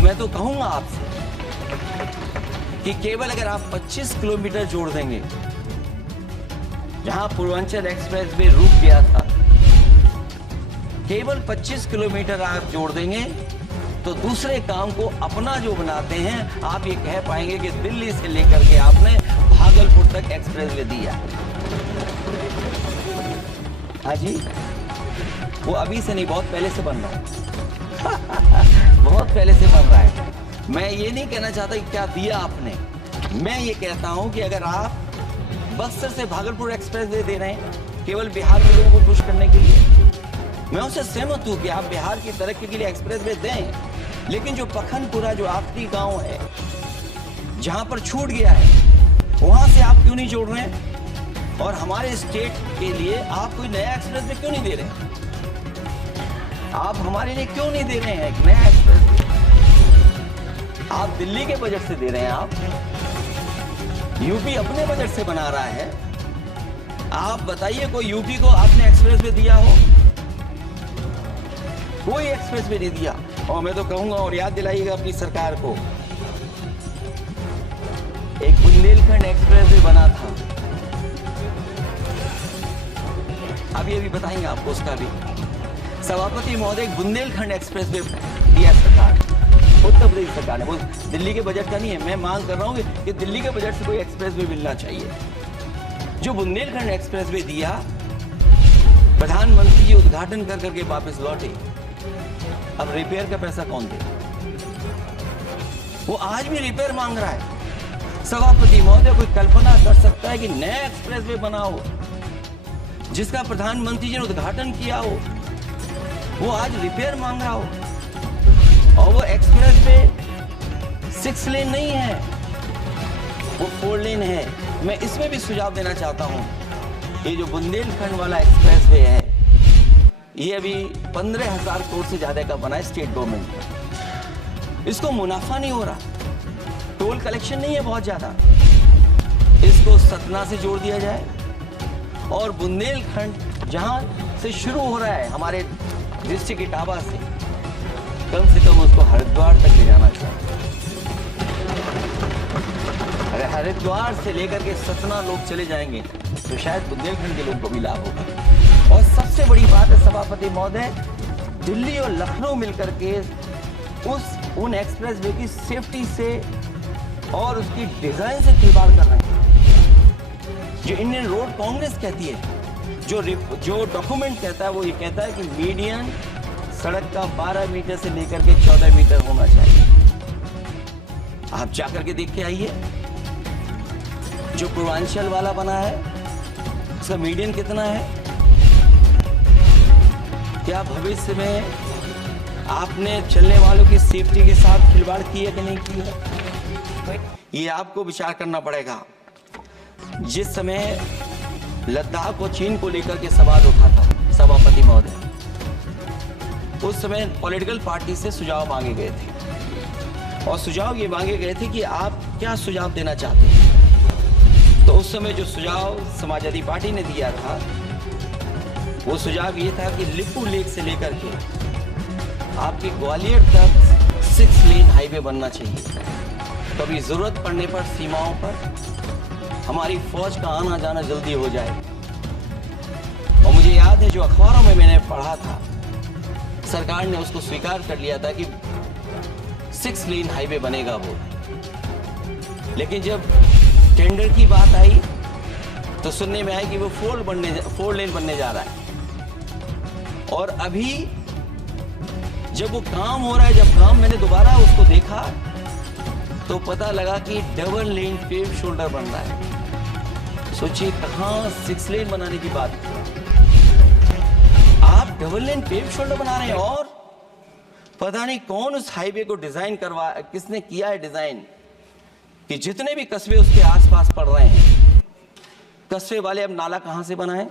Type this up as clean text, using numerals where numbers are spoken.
और मैं तो कहूंगा आपसे कि केवल अगर आप 25 किलोमीटर जोड़ देंगे, जहां पूर्वांचल एक्सप्रेस वे रुक गया था, केवल 25 किलोमीटर आप जोड़ देंगे तो दूसरे काम को अपना जो बनाते हैं, आप ये कह पाएंगे कि दिल्ली से लेकर के आपने भागलपुर तक एक्सप्रेस वे दिया। हाँ जी, वो अभी से नहीं, बहुत पहले से बन रहा है। बहुत पहले से बन रहा है। मैं ये नहीं कहना चाहता कि क्या दिया आपने, मैं ये कहता हूं कि अगर आप बक्सर से भागलपुर एक्सप्रेस वे दे रहे हैं केवल बिहार के लोगों को खुश करने के लिए, मैं उससे सहमत हूं कि आप बिहार की तरक्की के लिए एक्सप्रेस वे दें, लेकिन जो पखनपुरा, जो आखिरी गांव है जहां पर छूट गया है, वहां से आप क्यों नहीं जोड़ रहे हैं? और हमारे स्टेट के लिए आप कोई नया एक्सप्रेस वे क्यों नहीं दे रहे हैं? आप हमारे लिए क्यों नहीं दे रहे हैं एक नया एक्सप्रेस वे? आप दिल्ली के बजट से दे रहे हैं, आप यूपी अपने बजट से बना रहा है। आप बताइए कोई यूपी को आपने एक्सप्रेस वे दिया हो? कोई एक्सप्रेस वे नहीं दिया। और मैं तो कहूंगा, और याद दिलाइएगा अपनी सरकार को, एक बुंदेलखंड एक्सप्रेस वे बना था, अभी बताएंगे आपको उसका भी। सभापति महोदय, एक बुंदेलखंड एक्सप्रेस वे दिया सरकार, उत्तर प्रदेश सरकार ने। वो दिल्ली के बजट का नहीं है, मैं मांग कर रहा हूं कि दिल्ली के बजट से कोई एक्सप्रेस वे मिलना चाहिए। जो बुंदेलखंड एक्सप्रेस वे दिया, प्रधानमंत्री जी उद्घाटन कर करके वापस लौटे। अब रिपेयर का पैसा कौन दे? वो आज भी रिपेयर मांग रहा है। सभापति महोदय, कोई कल्पना कर सकता है कि नया एक्सप्रेस वे बना हो जिसका प्रधानमंत्री जी ने उद्घाटन किया हो, वो आज रिपेयर मांग रहा हो? और वो एक्सप्रेस वे 6 लेन नहीं है, वो 4 लेन है। मैं इसमें भी सुझाव देना चाहता हूं, ये जो बुंदेलखंड वाला एक्सप्रेस वे है, ये अभी 15,000 करोड़ से ज्यादा का बना है स्टेट गवर्नमेंट। इसको मुनाफा नहीं हो रहा, टोल कलेक्शन नहीं है बहुत ज्यादा। इसको सतना से जोड़ दिया जाए और बुंदेलखंड जहां से शुरू हो रहा है हमारे डिस्ट्रिक्ट इटावा से, कम से कम उसको हरिद्वार तक ले जाना चाहिए। अरे हरिद्वार से लेकर के सतना लोग चले जाएंगे तो शायद बुंदेलखंड के लोगों को भी लाभ होगा। और सबसे बड़ी बात है सभापति महोदय, दिल्ली और लखनऊ मिलकर के उन एक्सप्रेस वे की सेफ्टी से और उसकी डिजाइन से खिलवाड़ कर रहे हैं। जो इंडियन रोड कांग्रेस कहती है, जो डॉक्यूमेंट कहता है, वो ये कहता है कि मीडियन सड़क का 12 मीटर से लेकर के 14 मीटर होना चाहिए। आप जाकर के देख के आइए, जो पूर्वांचल वाला बना है उसका मीडियन कितना है? क्या भविष्य में आपने चलने वालों की सेफ्टी के साथ खिलवाड़ की है कि नहीं की है? ये आपको विचार करना पड़ेगा। जिस समय लद्दाख और चीन को लेकर के सवाल उठा था सभापति महोदय, उस समय पॉलिटिकल पार्टी से सुझाव मांगे गए थे और सुझाव ये मांगे गए थे कि आप क्या सुझाव देना चाहते हैं। तो उस समय जो सुझाव समाजवादी पार्टी ने दिया था, वो सुझाव ये था कि लिपू लेक से लेकर के आपके ग्वालियर तक 6 लेन हाईवे बनना चाहिए। कभी जरूरत पड़ने पर सीमाओं पर हमारी फौज का आना जाना जल्दी हो जाए। और मुझे याद है, जो अखबारों में मैंने पढ़ा था, सरकार ने उसको स्वीकार कर लिया था कि 6 लेन हाईवे बनेगा वो। लेकिन जब टेंडर की बात आई तो सुनने में आया कि वो 4 लेन बनने जा रहा है। और अभी जब वो काम हो रहा है, जब काम मैंने दोबारा उसको देखा तो पता लगा कि डबल लेन पेव शोल्डर बन रहा है। सोचिए, कहां 6 लेन बनाने की बात है, आप डबल लेन पेव शोल्डर बना रहे हैं। और पता नहीं कौन उस हाईवे को डिजाइन किसने किया है डिजाइन, कि जितने भी कस्बे उसके आसपास पड़ रहे हैं, कस्बे वाले अब नाला कहां से बनाएं?